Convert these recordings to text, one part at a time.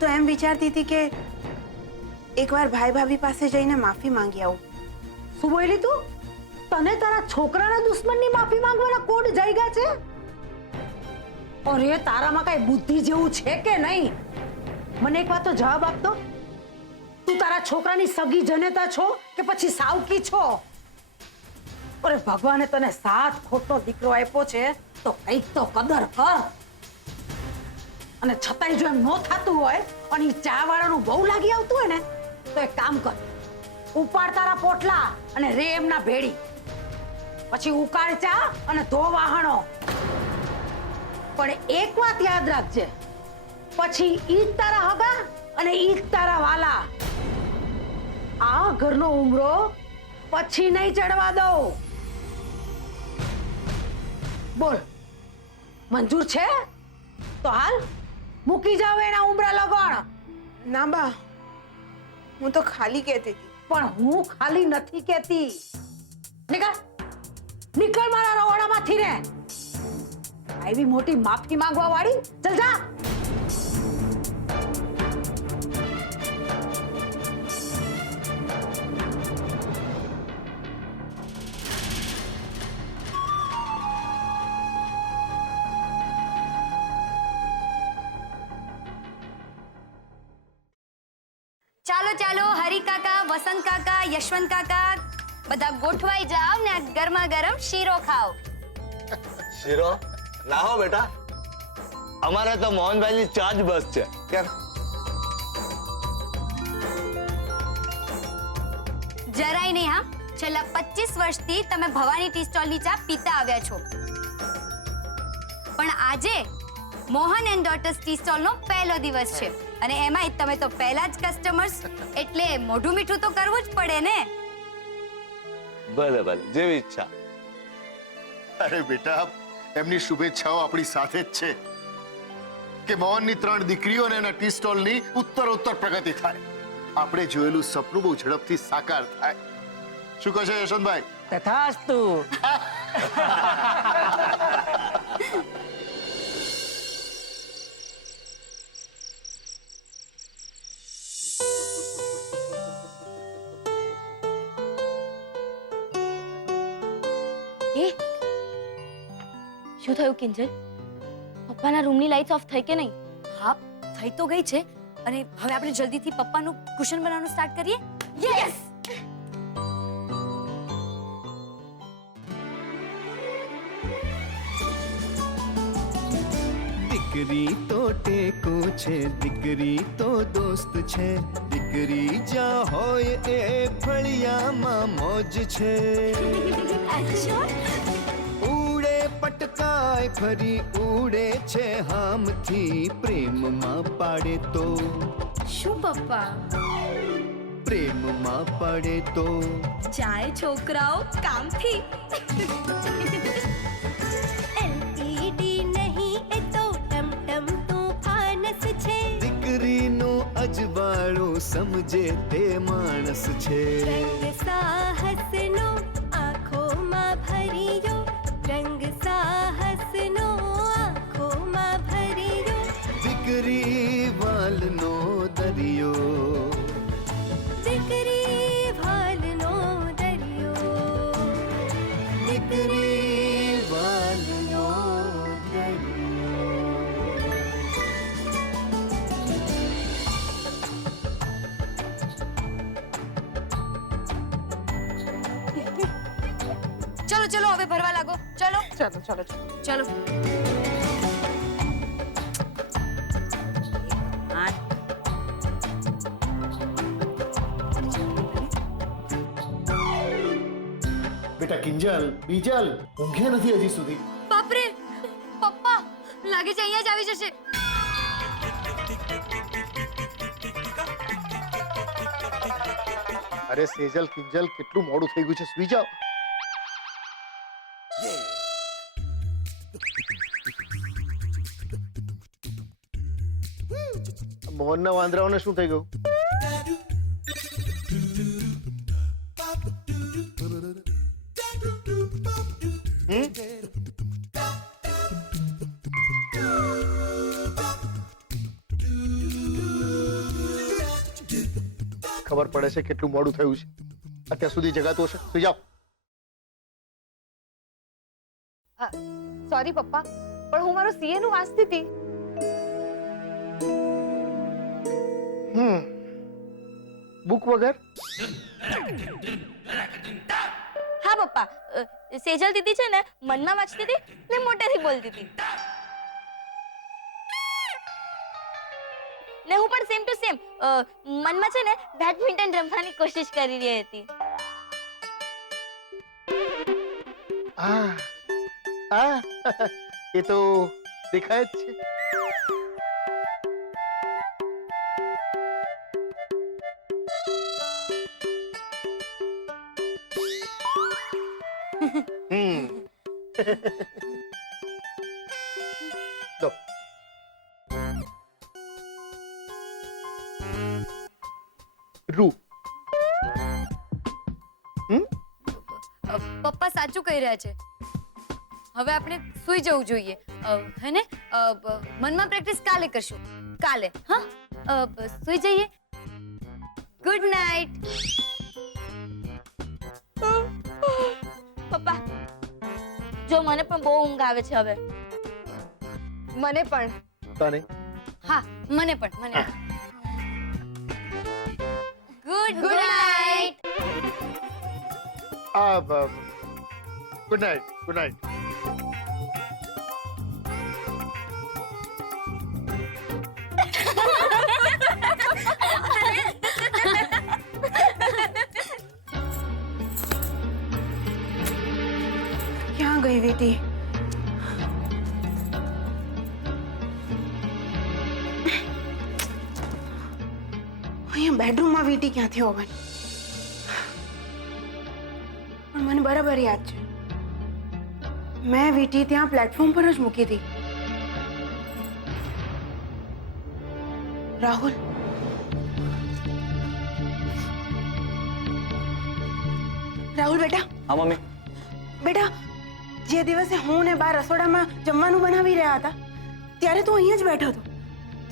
હું તો એમ વિચારતી હતી કે એકવાર ભાઈ ભાભી પાસે જઈને માફી માંગી આવું. શું બોલી તું? તને તારા છોકરાના દુશ્મનની માફી માંગવાના કોડ જઈ ગયા છે? અરે તારામાં કઈ બુદ્ધિ જેવું છે કે નહીં? મને એક વાત તો જવાબ આપતો. તું તારા છોકરાની સગી જનેતા છો કે પછી સાવકી છો? અરે ભગવાને તને 7 ખોટનો દીકરો આપ્યો છે તો કઈક તો કદર કર. અને છતાંય જો એમ નો થતું હોય અને ઈ ચા વાળાનું બહુ લાગી આવતું હોય ને તો એક કામ કર, ઉપાડ તારા પોટલા અને રે એમના ભેડી. પછી ઉકાળ ચા અને ધો વાહણો. પણ એક વાત યાદ રાખજે, પછી ઈ જ તારા હગા અને ઈ જ તારા વાલા. આ ઘરનો ઉમરો પછી નહીં ચડવા દો. બોલ, મંજૂર છે? તો હાલ મૂકી જાવ એના ઉમરા લગણ. ના બા, હું તો ખાલી કહેતી હતી. પણ હું ખાલી નથી કહેતી. નીકળ, નીકળ મારા રવાડામાંથી રે. આવી મોટી માફી માંગવા વાળી, ચલ જા. ચાલો ચાલો, હરી કાકા, વસંત કાકા, યશવંત કાકા, બધા ગોઠવાઈ જાવ ને આ ગરમા ગરમ શીરો ખાઓ. શીરો ના હો બેટા, અમારે તો મોહનભાઈની ચા જ બસ છે. કેમ? જરાય નહીં હા. છેલ્લા 25 વર્ષથી તમે ભવાની ટી સ્ટોલની ચા પીતા આવ્યા છો, પણ આજે મોહન એન્ડ ડોટર્સ ટી સ્ટોલનો પહેલો દિવસ છે અને એમાંય તમે તો પહેલા જ કસ્ટમર્સ, એટલે મોઢું મીઠું તો કરવું જ પડે ને. ભલે ભલે, જેવી ઈચ્છા. અરે બેટા, એમની શુભેચ્છાઓ આપણી સાથે જ છે કે મોહનની 3 દીકરીઓ અને એના ટી સ્ટોલની ઉત્તરોત્તર પ્રગતિ થાય. આપણે જોયેલું સપનું બહુ ઝડપથી સાકાર થાય. શું કહો છો યશવંતભાઈ? તથાસ્તુ. શું થયું કિંજલ? પપ્પાના રૂમની લાઇટ્સ ઓફ થઈ કે નહીં? હા, થઈ તો ગઈ છે. અને હવે આપણે જલ્દીથી પપ્પાનું કુશન બનાવવાનું સ્ટાર્ટ કરીએ. યસ. દીકરી તો ટેકો છે, દીકરી તો દોસ્ત છે, દીકરી જ્યાં હોય એ ફળિયામાં મોજ છે. ઉડે પટકાય ફરી ઉડે છે હામથી, પ્રેમમાં પાડે તો શું પપ્પા? પ્રેમમાં પડે તો જાય છોકરાઓ કામથી. એલઈડી નહીં એ તો ટમટમ તોફાનસ છે. દીકરીનું અજવાળું સમજે તે માણસ છે. રંગ સાહસનો આંખોમાં ભર્યો, રંગ સાહસનો આંખોમાં ભર્યો. દીકરી વાલનો દરિયો, દીકરી ભાલનો દરિયો, દીકરી વાલનો દરિયો. ચલો ચલો, હવે ભરવા લાગો. ચલો ચલો ચલો ચલો. બેટા કિંજલ, બીજલ ઊંઘ્યા નથી હજી સુધી. બાપરે, પપ્પા લાગે છે અહીંયા જ આવી જશે. અરે સેજલ, કિંજલ કેટલું મોડું થઈ ગયું છે, સુઈ જાઓ. મોહનના વાંદરાઓને શું થઈ ગયું? ખબર પડે છે કેટલું મોડું થયું છે. અત્યાર સુધી જગાતું હશે. સુઈ જાઓ. સોરી પપ્પા, પણ હું મારું સીએ નું વાંચતી હતી. બુક વગર? હા પપ્પા, સેજલ દીદી છે ને મનમાં વાંચતી હતી ને મોટેથી બોલતી હતી ને હું પણ સેમ ટુ સેમ મનમાં છે ને બેડમિન્ટન રમવાની કોશિશ કરી રહી હતી. એ તો દેખાય જ છે. લો. રૂ. પપ્પા સાચું કહી રહ્યા છે. હવે આપણે સૂઈ જવું જોઈએ, હે ને? મનમાં પ્રેક્ટિસ કાલે કરશું. કાલે, હા? સૂઈ જઈએ. Good night. પપ્પા જો મને પણ બહુ ઊંઘ આવે છે હવે. મને પણ. તને? હા, મને પણ, મને. Good night. Good night. Good night. ક્યાં ગઈ વીટી? અહીંયા બેડરૂમમાં વીટી ક્યાંથી હોવાની? પણ મને બરાબર યાદ છે, મેં વીટી ત્યાં પ્લેટફોર્મ પર જ મૂકી હતી. રાહુલ, રાહુલ બેટા. હા મમ્મી. બેટા, જે દિવસે હું ને બા રસોડામાં જમવાનું બનાવી રહ્યા હતા ત્યારે તું અહીંયા જ બેઠો હતો.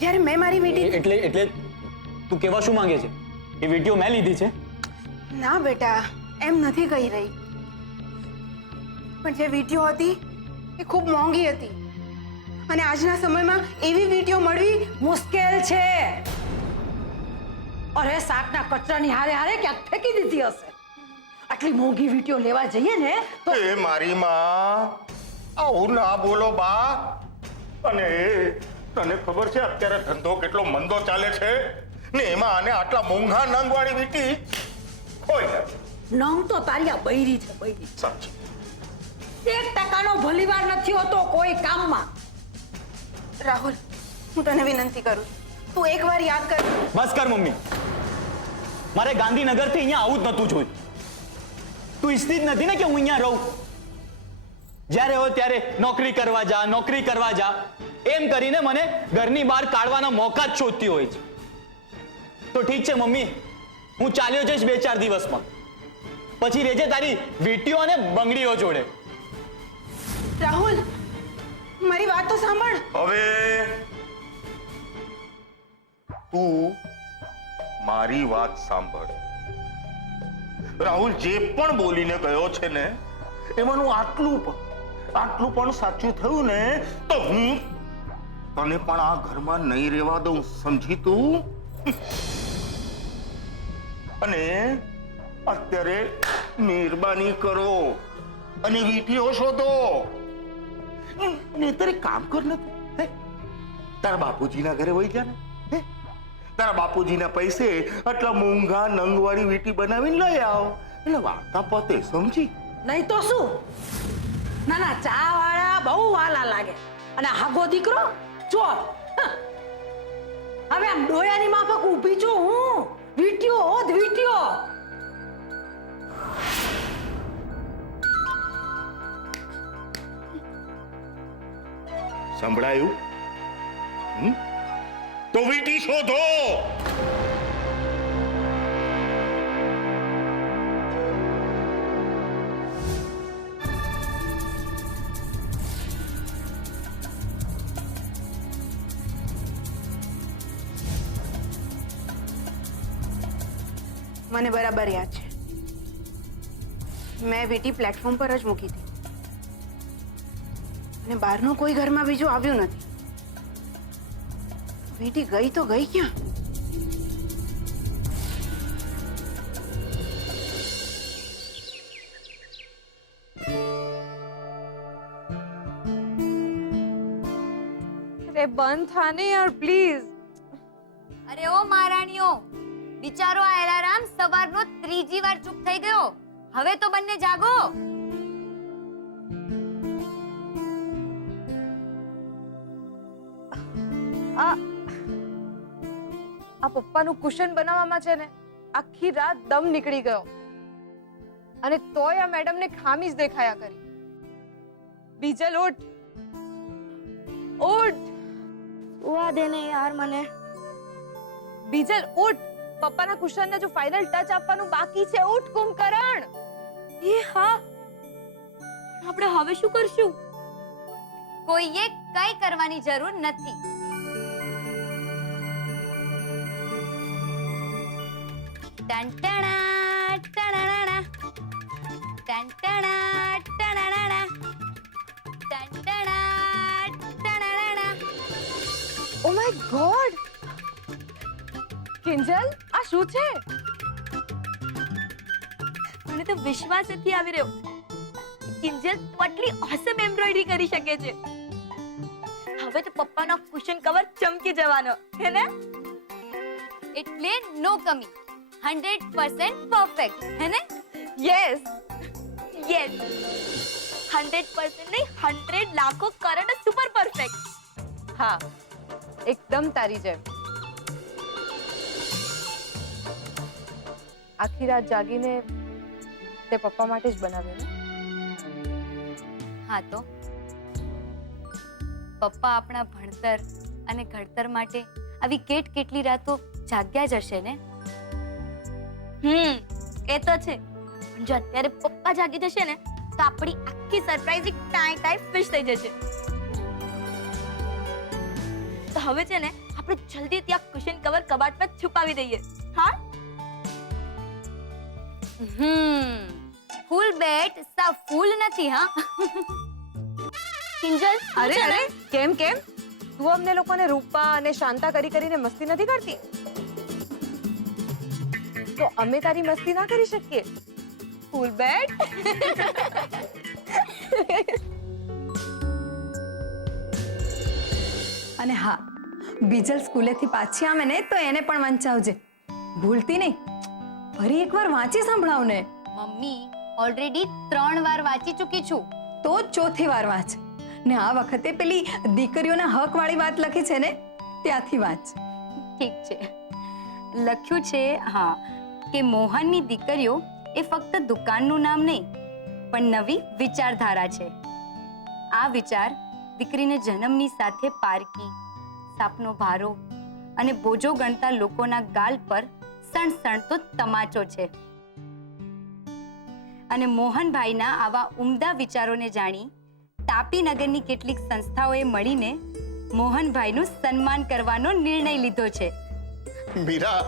જ્યારે મેં મારી વીટી... એટલે તું કેવા શું માંગે છે? એ વીડિયો મેં લીધી છે? ના બેટા, એમ નથી કહી રહી. પણ જે વીડિયો હતી એ ખૂબ મોંઘી હતી અને આજના સમયમાં એવી વીડિયો મળવી મુશ્કેલ છે. અરે શાકના કચરાની હારે હારે ક્યાંક ફેંકી દીધી હશે. આટલી મોંઘી વીડિયો લેવા જઈએ ને તો... એ મારી માં, આવું ના બોલો બા. અને તને ખબર છે અત્યારે ધંધો કેટલો મંદો ચાલે છે ને એમાં આને આટલા મોંઘા નંગવાળી વીટી હોય ને. નંગ તો તારી આ બૈરી છે, બૈરી. સાચી. 1% ભલીવાર નથી હોતો કોઈ કામમાં. રાહુલ, હું તને વિનંતી કરું છું, તું એકવાર યાદ કર. બસ કર મમ્મી. મારે ગાંધીનગરથી અહીંયા આવું જ નતું જોયું. તું ઈચ્છતી જ નથી ને કે હું અહીંયા રહું. જ્યારે હોય ત્યારે નોકરી કરવા જા, નોકરી કરવા જા એમ કરીને મને ઘરની બહાર કાઢવાના મોકા જ શોધતી હોય છે. તો ઠીક છે મમ્મી, હું ચાલ્યો જઈશ 2-4 દિવસમાં. પછી રહેજે તારી વીટીઓ અને બંગડીઓ જોડે. રાહુલ, મારી વાત તો સાંભળ. હવે તું મારી વાત સાંભળ. રાહુલ જે પણ બોલીને ગયો છે ને એમાંનું આટલું પણ સાચું થયું ને તો હું તને પણ આ ઘરમાં નહીં રહેવા દઉં, સમજી તું? અને અત્યારે મહેરબાની કરો અને વીટીઓ શોધો. નહીતર એક કામ કર ને, તારા બાપુજીના ઘરે વહી જા ને. તારા બાપુજીના પૈસે આટલા મોંઘા નંગવાળી વીટી બનાવીને લઈ આવ એટલે વાર્તા પતે, સમજી? નહીં તો શું? ના ના, ચા વાળા બહુ વાલા લાગે અને હાગો દીકરો ચોર. હવે આમ ડોયાની માફક ઊભી છું હું. વીટીઓ હોત વીટીઓ. સંભળાયું? તો વીટી શોધો. મને બરાબર યાદ છે. મેં વીટી પ્લેટફોર્મ પર જ મૂકી હતી અને બહારનું કોઈ ઘરમાં બીજું આવ્યું નથી. વીટી ગઈ તો ગઈ ક્યાં? અરે બંધ થાને યાર પ્લીઝ. અરે ઓ મહારાણીઓ, બિચારો આ એલાર્મ સવારનો ત્રીજી વાર ચૂપ થઈ ગયો. હવે તો બંને જાગો. આ પપ્પાનું કુશન બનાવવામાં છે ને આખી રાત દમ નીકળી ગયો અને તોય આ મેડમને ખામી જ દેખાયા કરી. બીજલ ઉઠ ઉઠ. સુવા દે ને યાર મને. બીજલ ઉઠ. પપ્પાના કુશનને જો ફાઇનલ ટચ આપવાનું બાકી છે. ઉઠ કુંભકરણ. એ હા, આપણે હવે શું કરશું? કોઈએ કઈ કરવાની જરૂર નથી. ટંટણા ટણાણા ટંટણા ટણાણા ટંટણા ટણાણા. Oh my god. કિંજલ આ શું છે? મને તો વિશ્વાસ નથી આવી રહ્યો. કિંજલ તું આટલી ઓસમ એમ્બ્રોઇડરી કરી શકે છે. હવે તો પપ્પાનો કુશન કવર ચમકી જવાનો હે ને? એટલે નો કમી, 100% પરફેક્ટ હે ને? યસ યસ, 100% નહીં 100 લાખો કરોડ સુપર પરફેક્ટ. હા, એકદમ તારી જેમ. આખી રાત જાગીને તે પપ્પા માટે જ બનાવ્યું ને? હા તો પપ્પા આપણા ભણતર અને ઘડતર માટે આવી કેટલી રાતો જાગ્યા જ હશે ને? એ તો છે. પણ જો અત્યારે પપ્પા જાગી જશે ને તો આપણી આખી સરપ્રાઈઝ ટાઈ ફિશ થઈ જશે. તો હવે છે ને આપણે જલ્દી ત્યાં કુશન કવર કબાટમાં છુપાવી દઈએ. હા, ફૂલ બેટ સા ફૂલ નથી. હા કિંજલ અરે અરે, કેમ કેમ? તું અમને લોકોને રૂપા અને શાંતા કરીને મસ્તી નથી કરતી? તો અમે તારી મસ્તી ના કરી શકીએ? ફૂલ બેટ. અને હા, બીજલ સ્કૂલેથી પાછી આવે ને તો એને પણ વંચાવજે. ભૂલતી નહીં. ફરી એકવાર વાંચી સંભળાવને. મમ્મી ઓલરેડી 3 વાર વાંચી ચૂકી છું. તો જ ચોથી વાર વાંચ. ને આ વખતે પેલી દીકરીઓના હક વાળી વાત લખી છે ને ત્યાંથી વાંચ. ઠીક છે. લખ્યું છે હા કે મોહનની દીકરીઓ એ ફક્ત દુકાનનું નામ નહીં પણ નવી વિચારધારા છે. આ વિચાર દીકરીને જન્મની સાથે પારકી, સાપનો ભારો અને બોજો ગણતા લોકોના ગાલ પર સણસણતો તમાચો છે. અને મોહનભાઈના આવા ઉમદા વિચારોને જાણી તાપી નગરની કેટલીક સંસ્થાઓએ મળીને મોહનભાઈનું સન્માન કરવાનો નિર્ણય લીધો છે. મીરા,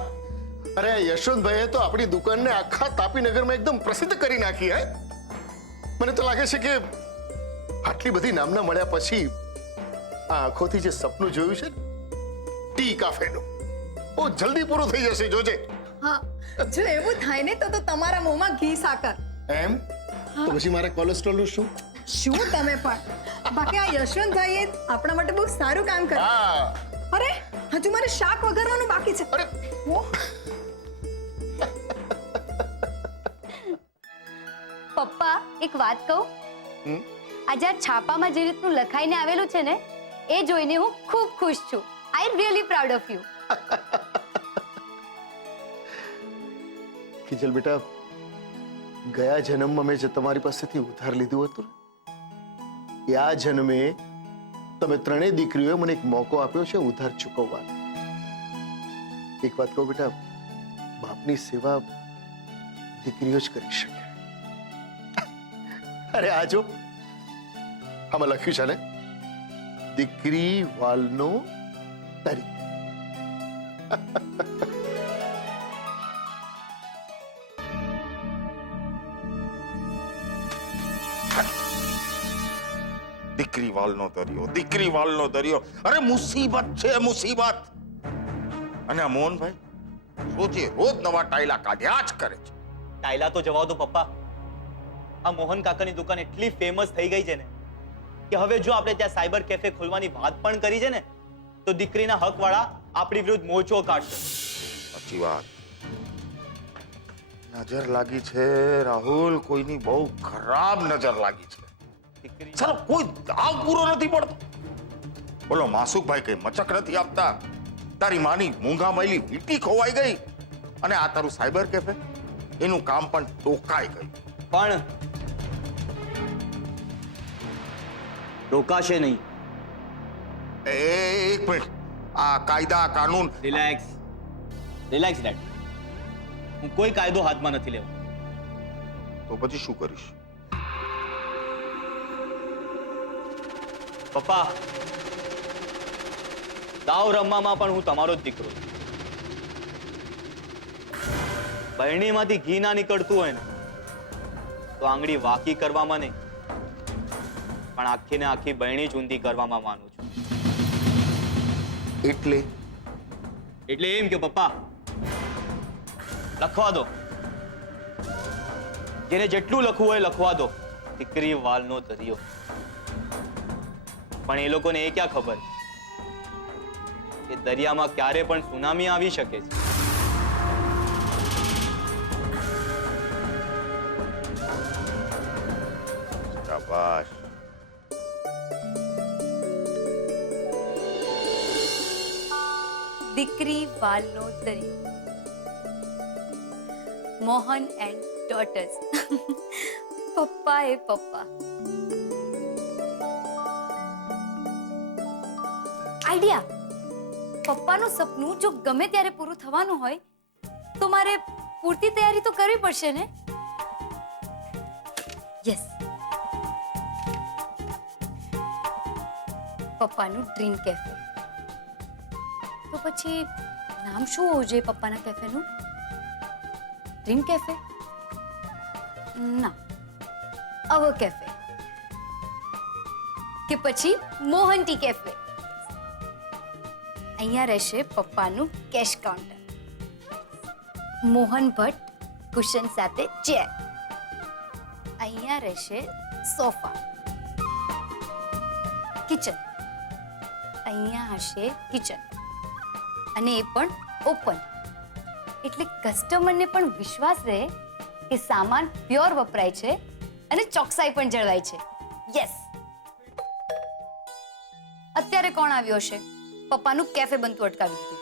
અરે યશવંતભાઈએ તો આપણી દુકાનને આખા તાપીનગરમાં એકદમ પ્રસિદ્ધ કરી નાખી. હે, મને તો લાગે છે કે આટલી બધી નામના મળ્યા પછી આ આંખોથી જે સપનું જોયું છે ટી કાફેનું, બહુ જલ્દી પૂરું થઈ જશે. જોજે. હા, જો એવું થાય ને તો તમારા મોંમાં ઘી સાકર. એમ તો પછી મારા કોલેસ્ટ્રોલનું શું? શું તમે પણ. બાકી આ યશવંતભાઈએ આપણા માટે બહુ સારું કામ કર્યું. હા. અરે હજુ મારે શાક વઘારવાનું બાકી છે. અરે ઓહ, પપ્પા એક વાત કહું? આજે આ છાપામાં જે રીતનું લખાઈને આવેલું છે ને એ જોઈને હું ખૂબ ખુશ છું. I am really proud of you. Kinjal બેટા, ગયા જન્મમાં મેં જે તમારી પાસેથી ઉધાર લીધું હતું એ આ જન્મે તમે ત્રણેય દીકરીઓએ મને એક મોકો આપ્યો છે ઉધાર ચૂકવવાનો. એક વાત કહું બેટા, બાપની સેવા દીકરીઓ જ કરી શકે. અરે આ જો આમાં લખ્યું છે ને, દીકરી વાલનો તરી. દીકરી વાલનો દરિયો, દીકરી વાલનો દરિયો. અરે મુસીબત છે, મુસીબત. અને આ મોહનભાઈ રોજે રોજ નવા ટાયલા કાઢ્યા જ કરે છે. ટાયલા તો જવા દો પપ્પા. આ મોહન કાકાની દુકાન એટલી ફેમસ થઈ ગઈ છે ને કે હવે જો આપણે ત્યાં સાયબર કેફે ખોલવાની વાત પણ કરી છે ને તો દીકરીના હકવાળા આપણી વિરુદ્ધ મોરચો કાઢશે. સાચી વાત. નજર લાગી છે રાહુલ, કોઈની બહુ ખરાબ નજર લાગી છે. દીકરી સાલો કોઈ દાવ પૂરો નથી પડતો. બોલો માસુકભાઈ કઈ મચક નથી આપતા. તારી માની મૂંગા મૈલી વીટી ખોવાઈ ગઈ અને આ તારું સાયબર કેફે એનું કામ પણ ટોકાઈ ગયું. પણ રોકાશે નહીં. એક મિનિટ, આ કાયદા કાનૂન. Relax relax dad. હું કોઈ કાયદો હાથમાં નથી લેવો. તો પછી શું કરીશ? પપ્પા, દાવ રમવામાં પણ હું તમારો જ દીકરો છું. બરણીમાંથી ઘી ના નીકળતું હોય ને તો આંગળી વાકી કરવામાં નહીં, પણ આખી ને આખી બરણી જ ઊંધી કરવામાં માનું છું. એટલે એમ કે પપ્પા, લખવા દો. જેને જેટલું લખવું હોય લખવા દો. દીકરી વાલનો દરિયો. પણ એ લોકોને એ ક્યાં ખબર કે દરિયામાં ક્યારે પણ સુનામી આવી શકે છે. શાબાશ. દીકરી વાલનો દરિયો. Mohan and daughter's. પપ્પા એ પપ્પા. આઈડિયા. પપ્પાનું સપનું જો ગમે ત્યારે પૂરું થવાનું હોય તો મારે પૂરતી તૈયારી તો કરવી પડશે ને. યસ. પપ્પાનું ડ્રીમ કેફે. તો પછી નામ શું હોવું જોઈએ પપ્પાના કેફેનું? Dream cafe? ના, અવર કેફે. કે પછી મોહન ટી કેફે. અહીંયા રહેશે પપ્પાનું cash counter. Mohan Bhatt cushion સાથે ચેર. અહીંયા રહેશે સોફા. કિચન. અહીંયા હશે કિચન અને એ પણ ઓપન, એટલે કસ્ટમરને પણ વિશ્વાસ રહે કે સામાન પ્યોર વપરાય છે અને ચોકસાઈ પણ જળવાય છે. યસ. અત્યારે કોણ આવ્યો હશે પપ્પાનું કેફે બનતું અટકાવી દીધું?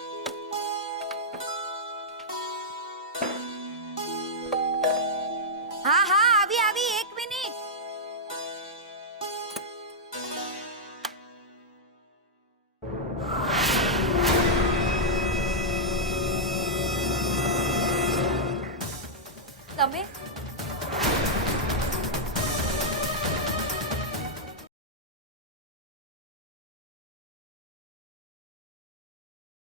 હા હા, આવી આવી, 1 મિનિટ. તમે